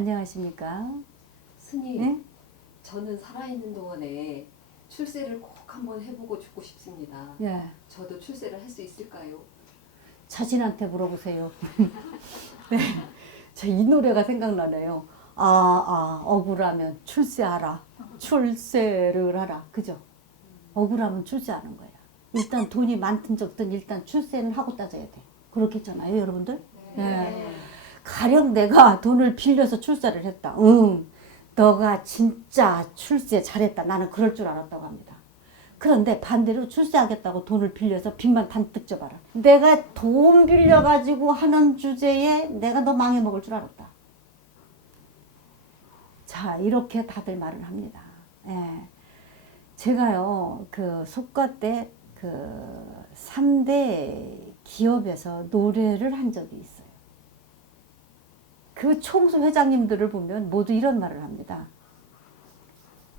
안녕하십니까? 스님, 네? 저는 살아있는 동안에 출세를 꼭 한번 해보고 죽고 싶습니다. 예. 저도 출세를 할 수 있을까요? 자신한테 물어보세요. 네. 저 이 노래가 생각나네요. 억울하면 출세하라. 출세를 하라. 그죠? 억울하면 출세하는 거야. 일단 돈이 많든 적든 일단 출세는 하고 따져야 돼. 그렇겠잖아요, 여러분들? 네. 가령 내가 돈을 빌려서 출세를 했다. 응. 너가 진짜 출세 잘했다. 나는 그럴 줄 알았다고 합니다. 그런데 반대로 출세하겠다고 돈을 빌려서 빚만 잔뜩 져봐라. 내가 돈 빌려가지고 하는 주제에 내가 너 망해먹을 줄 알았다. 자, 이렇게 다들 말을 합니다. 예. 제가요, 그 속과 때 그 3대 기업에서 노래를 한 적이 있어요. 그 총수 회장님들을 보면 모두 이런 말을 합니다.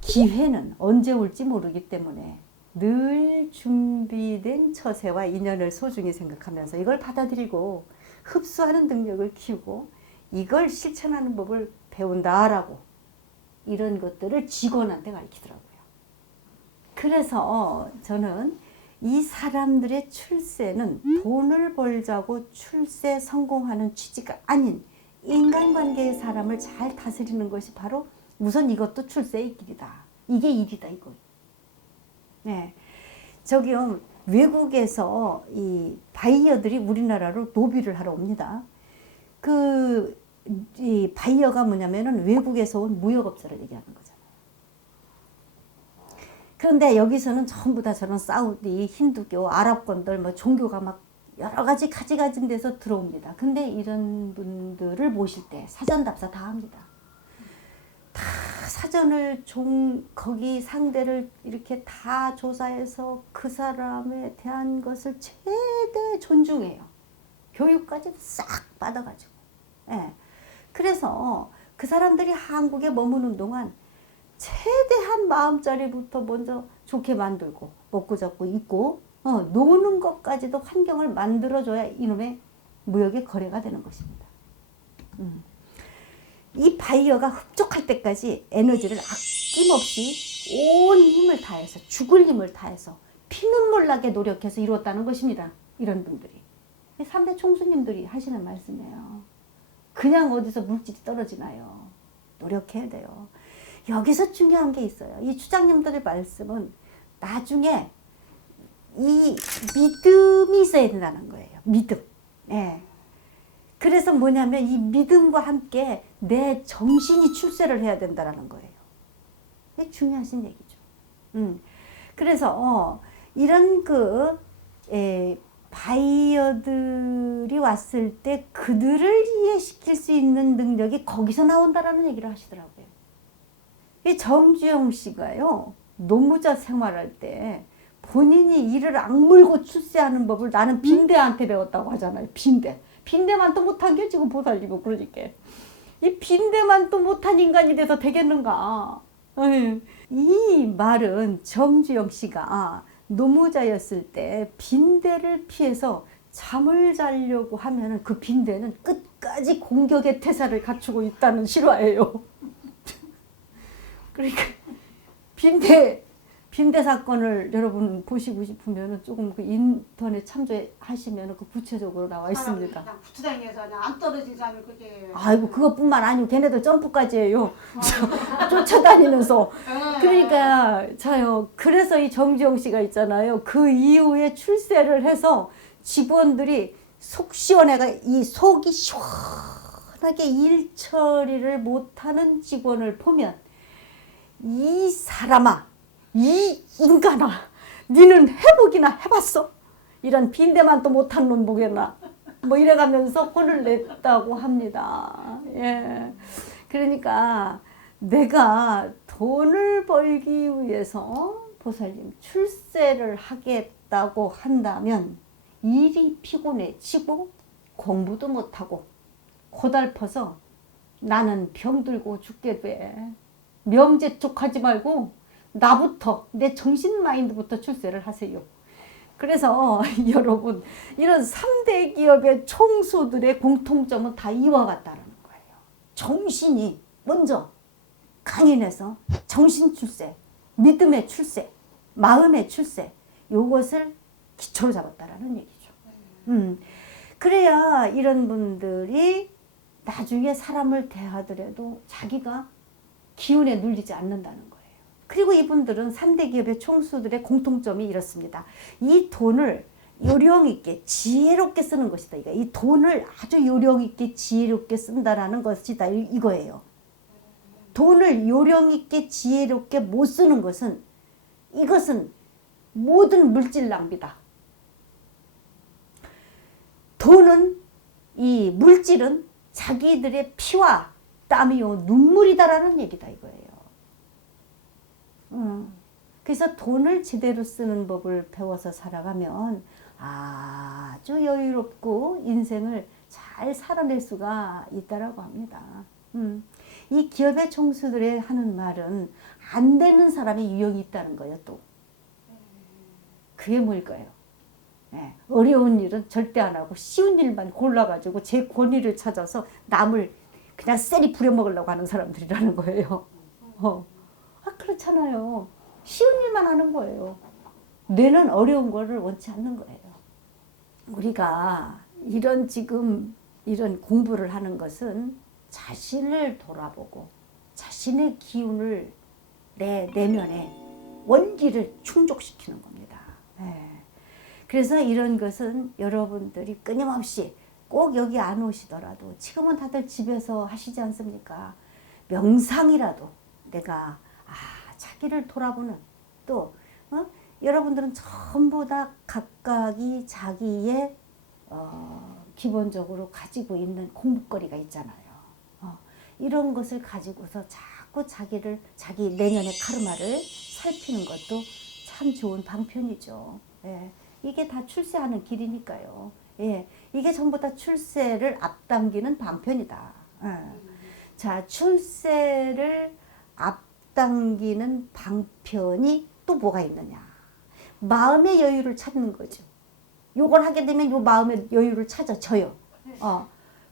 기회는 언제 올지 모르기 때문에 늘 준비된 처세와 인연을 소중히 생각하면서 이걸 받아들이고 흡수하는 능력을 키우고 이걸 실천하는 법을 배운다라고 이런 것들을 직원한테 가르치더라고요. 그래서 저는 이 사람들의 출세는 돈을 벌자고 출세 성공하는 취지가 아닌 인간관계의 사람을 잘 다스리는 것이 바로 우선 이것도 출세의 길이다. 이게 일이다 이거. 네, 저기요 외국에서 이 바이어들이 우리나라로 노비를 하러 옵니다. 이 바이어가 뭐냐면은 외국에서 온 무역업자를 얘기하는 거잖아요. 그런데 여기서는 전부 다 저런 사우디, 힌두교, 아랍권들 뭐 종교가 막 여러 가지 가지가지 데서 들어옵니다. 근데 이런 분들을 모실 때 사전답사 다 합니다. 다 사전을 거기 상대를 이렇게 다 조사해서 그 사람에 대한 것을 최대 존중해요. 교육까지 싹 받아가지고. 예. 그래서 그 사람들이 한국에 머무는 동안 최대한 마음자리부터 먼저 좋게 만들고 먹고 잡고 입고 노는 것까지도 환경을 만들어줘야 이놈의 무역의 거래가 되는 것입니다. 이 바이어가 흡족할 때까지 에너지를 아낌없이 온 힘을 다해서 죽을 힘을 다해서 피눈물 나게 노력해서 이루었다는 것입니다. 이런 분들이. 3대 총수님들이 하시는 말씀이에요. 그냥 어디서 물질이 떨어지나요? 노력해야 돼요. 여기서 중요한 게 있어요. 이 추장님들의 말씀은 나중에 이 믿음이 있어야 된다는 거예요. 믿음. 예. 그래서 뭐냐면 이 믿음과 함께 내 정신이 출세를 해야 된다는 거예요. 이게 중요하신 얘기죠. 그래서 이런 바이어들이 왔을 때 그들을 이해시킬 수 있는 능력이 거기서 나온다라는 얘기를 하시더라고요. 이 정주영 씨가요, 노무자 생활할 때 본인이 이를 악물고 출세하는 법을 나는 빈대한테 배웠다고 하잖아요. 빈대만 또 못한 게 지금 보살이고 그러니까. 이 빈대만 또 못한 인간이 돼서 되겠는가. 이 말은 정주영 씨가 노무자였을 때 빈대를 피해서 잠을 자려고 하면 그 빈대는 끝까지 공격의 태세를 갖추고 있다는 실화예요. 그러니까 빈대 사건을 여러분 보시고 싶으면 조금 그 인터넷 참조하시면 그 구체적으로 나와 있습니다. 그냥 부추다니면서 그냥 안 떨어지자면 그게. 아이고 그것뿐만 아니고 걔네들 점프까지 해요. 쫓아다니면서. 그러니까 자요. 그래서 이 정지영 씨가 있잖아요. 그 이후에 출세를 해서 직원들이 속 시원해가 이 속이 시원하게 일 처리를 못하는 직원을 보면 이 사람아, 이 인간아, 니는 해보기나 해봤어? 이런 빈대만 또 못한 놈 보겠나? 뭐 이래가면서 혼을 냈다고 합니다. 예. 그러니까 내가 돈을 벌기 위해서 보살님 출세를 하겠다고 한다면 일이 피곤해지고 공부도 못하고 고달퍼서 나는 병들고 죽게 돼. 명제촉하지 말고 나부터 내 정신 마인드부터 출세를 하세요. 그래서 여러분 이런 3대 기업의 총수들의 공통점은 다 이와 같다는 거예요. 정신이 먼저 강인해서 정신 출세, 믿음의 출세, 마음의 출세, 요것을 기초로 잡았다라는 얘기죠. 그래야 이런 분들이 나중에 사람을 대하더라도 자기가 기운에 눌리지 않는다는 거예요. 그리고 이분들은 3대 기업의 총수들의 공통점이 이렇습니다. 이 돈을 요령 있게 지혜롭게 쓰는 것이다. 이 돈을 아주 요령 있게 지혜롭게 쓴다라는 것이다. 이거예요. 돈을 요령 있게 지혜롭게 못 쓰는 것은 이것은 모든 물질 낭비다. 돈은 이 물질은 자기들의 피와 땀이요 눈물이다라는 얘기다 이거예요. 그래서 돈을 제대로 쓰는 법을 배워서 살아가면 아주 여유롭고 인생을 잘 살아낼 수가 있다라고 합니다. 이 기업의 총수들의 하는 말은 안 되는 사람의 유형이 있다는 거예요. 또 그게 뭘까요? 네, 어려운 일은 절대 안 하고 쉬운 일만 골라가지고 제 권위를 찾아서 남을 그냥 쎄리 부려먹으려고 하는 사람들이라는 거예요. 그렇잖아요. 쉬운 일만 하는 거예요. 뇌는 어려운 거를 원치 않는 거예요. 우리가 지금 이런 공부를 하는 것은 자신을 돌아보고 자신의 기운을 내 내면에 원기를 충족시키는 겁니다. 네. 그래서 이런 것은 여러분들이 끊임없이 꼭 여기 안 오시더라도 지금은 다들 집에서 하시지 않습니까? 명상이라도 내가 자기를 돌아보는 또 여러분들은 전부 다 각각이 자기의 기본적으로 가지고 있는 공부거리가 있잖아요. 이런 것을 가지고서 자꾸 자기 내면의 카르마를 살피는 것도 참 좋은 방편이죠. 예. 이게 다 출세하는 길이니까요. 예. 이게 전부 다 출세를 앞당기는 방편이다. 자, 출세를 앞당기는 방편이 또 뭐가 있느냐? 마음의 여유를 찾는 거죠. 요걸 하게 되면 요 마음의 여유를 찾아져요.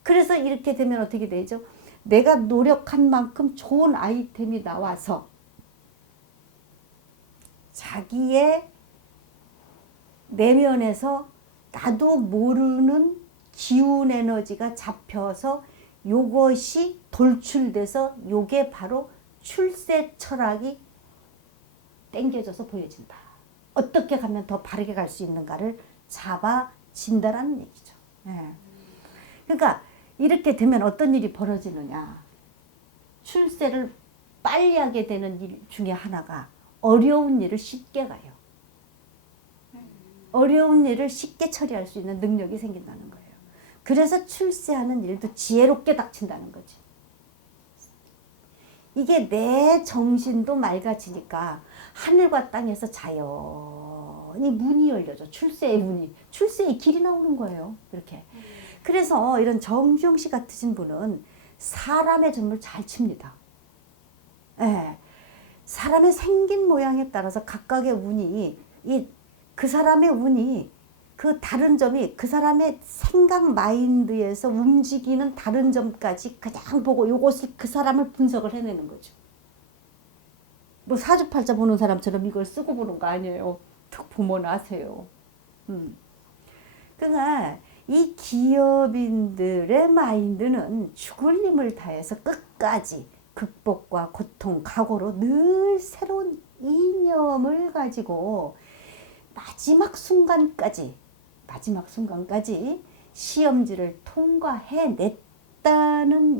그래서 이렇게 되면 어떻게 되죠? 내가 노력한 만큼 좋은 아이템이 나와서 자기의 내면에서 나도 모르는 기운 에너지가 잡혀서 요것이 돌출돼서 요게 바로 출세 철학이 땡겨져서 보여진다. 어떻게 가면 더 바르게 갈 수 있는가를 잡아진다라는 얘기죠. 네. 그러니까 이렇게 되면 어떤 일이 벌어지느냐. 출세를 빨리 하게 되는 일 중에 하나가 어려운 일을 쉽게 가요. 어려운 일을 쉽게 처리할 수 있는 능력이 생긴다는 거예요. 그래서 출세하는 일도 지혜롭게 닥친다는 거지. 이게 내 정신도 맑아지니까 하늘과 땅에서 자연히 문이 열려져. 출세의 문이. 출세의 길이 나오는 거예요. 이렇게. 그래서 이런 정주영 씨 같으신 분은 사람의 점을 잘 칩니다. 예. 사람의 생긴 모양에 따라서 각각의 운이 그 사람의 운이 그 다른 점이 그 사람의 생각 마인드에서 움직이는 다른 점까지 그냥 보고 요것을 그 사람을 분석을 해내는 거죠. 뭐 사주팔자 보는 사람처럼 이걸 쓰고 보는 거 아니에요. 툭 보면 아세요. 그러니까 이 기업인들의 마인드는 죽을 힘을 다해서 끝까지 극복과 고통, 각오로 늘 새로운 이념을 가지고 마지막 순간까지 시험지를 통과해냈다는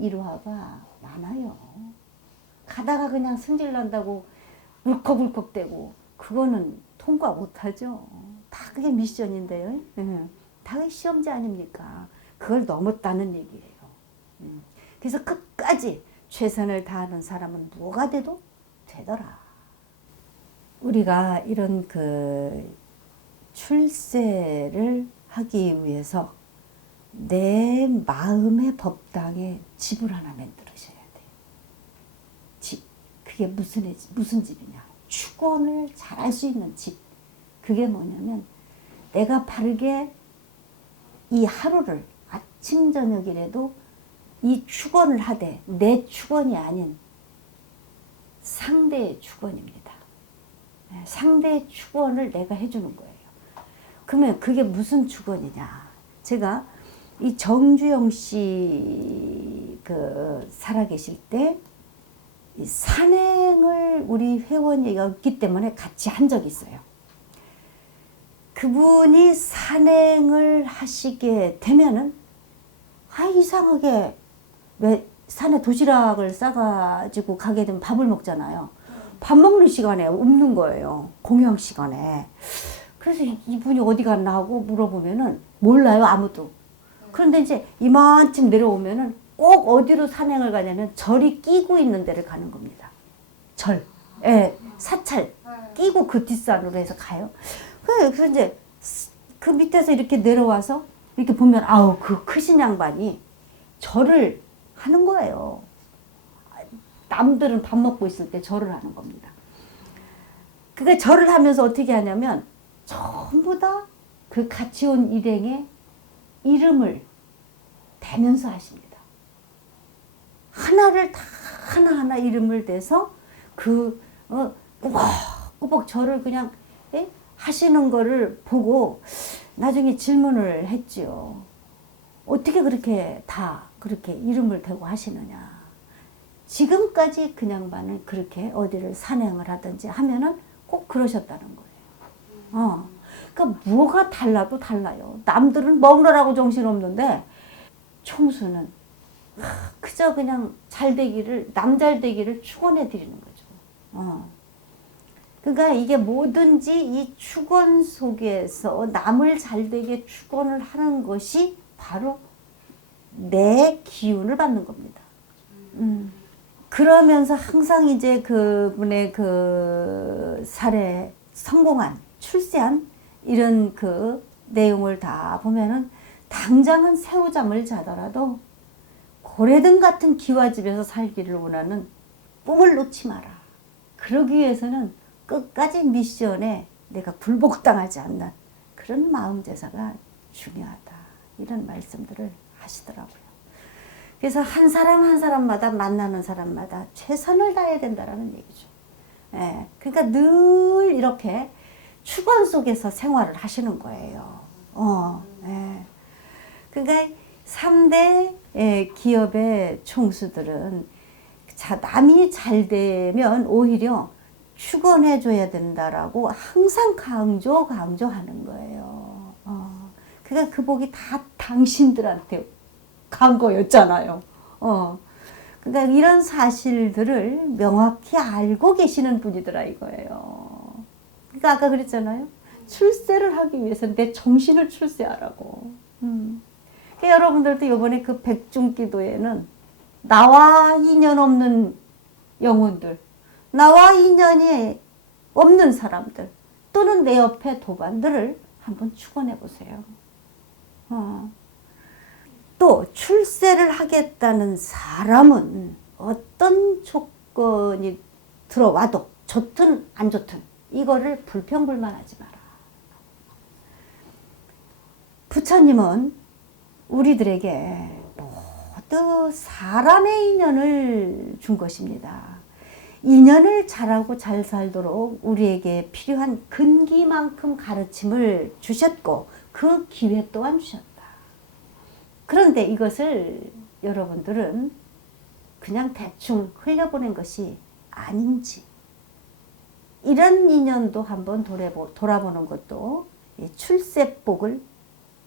일화가 많아요. 가다가 그냥 승질난다고 울컥울컥대고 그거는 통과 못하죠. 다 그게 미션인데요. 다 그게 시험지 아닙니까? 그걸 넘었다는 얘기예요. 그래서 끝까지 최선을 다하는 사람은 뭐가 돼도 되더라. 우리가 이런 출세를 하기 위해서 내 마음의 법당에 집을 하나 만들으셔야 돼요. 집. 그게 무슨 집이냐? 축원을 잘할 수 있는 집. 그게 뭐냐면 내가 바르게 이 하루를 아침 저녁이라도 이 축원을 하되 내 축원이 아닌 상대의 축원입니다. 상대의 축원을 내가 해주는 거예요. 그러면 그게 무슨 축원이냐? 제가 이 정주영 씨 살아계실 때 이 산행을 우리 회원이었기 때문에 같이 한 적이 있어요. 그분이 산행을 하시게 되면은 이상하게 왜 산에 도시락을 싸가지고 가게 되면 밥을 먹잖아요. 밥 먹는 시간에 없는 거예요. 공양 시간에. 그래서 이분이 어디 갔나 하고 물어보면은 몰라요, 아무도. 그런데 이제 이만큼 내려오면은 꼭 어디로 산행을 가냐면 절이 끼고 있는 데를 가는 겁니다. 절. 사찰. 끼고 그 뒷산으로 해서 가요. 그래서 이제 그 밑에서 이렇게 내려와서 이렇게 보면 그 크신 양반이 절을 하는 거예요. 남들은 밥 먹고 있을 때 절을 하는 겁니다. 그러니까 절을 하면서 어떻게 하냐면 전부 다 그 같이 온 일행의 이름을 대면서 하십니다. 하나를 다 하나하나 이름을 대서 꾸벅꾸벅 절을 그냥 하시는 거를 보고 나중에 질문을 했지요. 어떻게 그렇게 다 그렇게 이름을 대고 하시느냐. 지금까지 그 양반은 그렇게 어디를 산행을 하든지 하면은 꼭 그러셨다는 거예요. 그러니까 뭐가 달라도 달라요. 남들은 먹느라고 정신없는데 총수는 그저 그냥 남 잘 되기를 축원해 드리는 거죠. 그러니까 이게 뭐든지 이 축원 속에서 남을 잘 되게 축원을 하는 것이 바로 내 기운을 받는 겁니다. 그러면서 항상 이제 그분의 그 사례 성공한 출세한 이런 그 내용을 다 보면은 당장은 새우잠을 자더라도 고래등 같은 기와집에서 살기를 원하는 꿈을 놓지 마라. 그러기 위해서는 끝까지 미션에 내가 굴복당하지 않는 그런 마음 제사가 중요하다. 이런 말씀들을 하시더라고요. 그래서 한 사람 한 사람마다 만나는 사람마다 최선을 다해야 된다라는 얘기죠. 그러니까 늘 이렇게 축원 속에서 생활을 하시는 거예요. 그러니까 3대 기업의 총수들은 남이 잘 되면 오히려 축원해줘야 된다라고 항상 강조하는 거예요. 그러니까 그 복이 다 당신들한테 간 거였잖아요. 그러니까 이런 사실들을 명확히 알고 계시는 분이더라 이거예요. 그러니까 아까 그랬잖아요. 출세를 하기 위해서는 내 정신을 출세하라고. 그러니까 여러분들도 이번에 그 백중기도에는 나와 인연 없는 영혼들, 나와 인연이 없는 사람들, 또는 내 옆에 도반들을 한번 축원해 보세요. 또 출세를 하겠다는 사람은 어떤 조건이 들어와도 좋든 안 좋든 이거를 불평불만하지 마라. 부처님은 우리들에게 모두 사람의 인연을 준 것입니다. 인연을 잘하고 잘 살도록 우리에게 필요한 근기만큼 가르침을 주셨고 그 기회 또한 주셨다. 그런데 이것을 여러분들은 그냥 대충 흘려보낸 것이 아닌지 이런 인연도 한번 돌아보는 것도 출세복을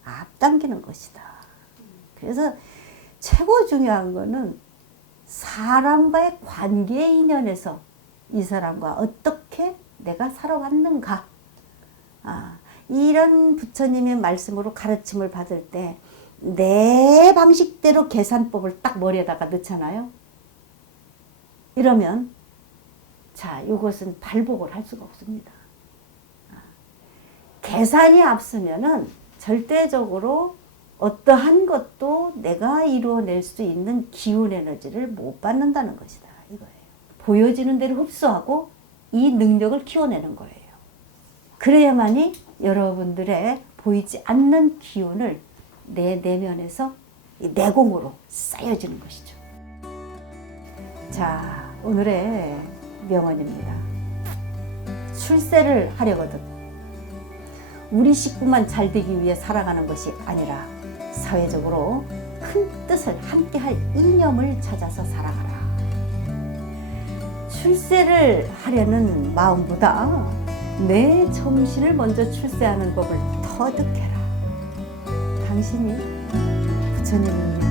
앞당기는 것이다. 그래서 최고 중요한 거는 사람과의 관계의 인연에서 이 사람과 어떻게 내가 살아왔는가. 이런 부처님의 말씀으로 가르침을 받을 때 내 방식대로 계산법을 딱 머리에다가 넣잖아요. 이러면 이것은 발복을 할 수가 없습니다. 계산이 앞서면은 절대적으로 어떠한 것도 내가 이루어낼 수 있는 기운 에너지를 못 받는다는 것이다. 이거예요. 보여지는 대로 흡수하고 이 능력을 키워내는 거예요. 그래야만이 여러분들의 보이지 않는 기운을 내 내면에서 이 내공으로 쌓여지는 것이죠. 자, 오늘의 명언입니다. 출세를 하려거든 우리 식구만 잘 되기 위해 살아가는 것이 아니라 사회적으로 큰 뜻을 함께할 이념을 찾아서 살아가라. 출세를 하려는 마음보다 내 정신을 먼저 출세하는 법을 터득해라. 당신이 부처님입니다.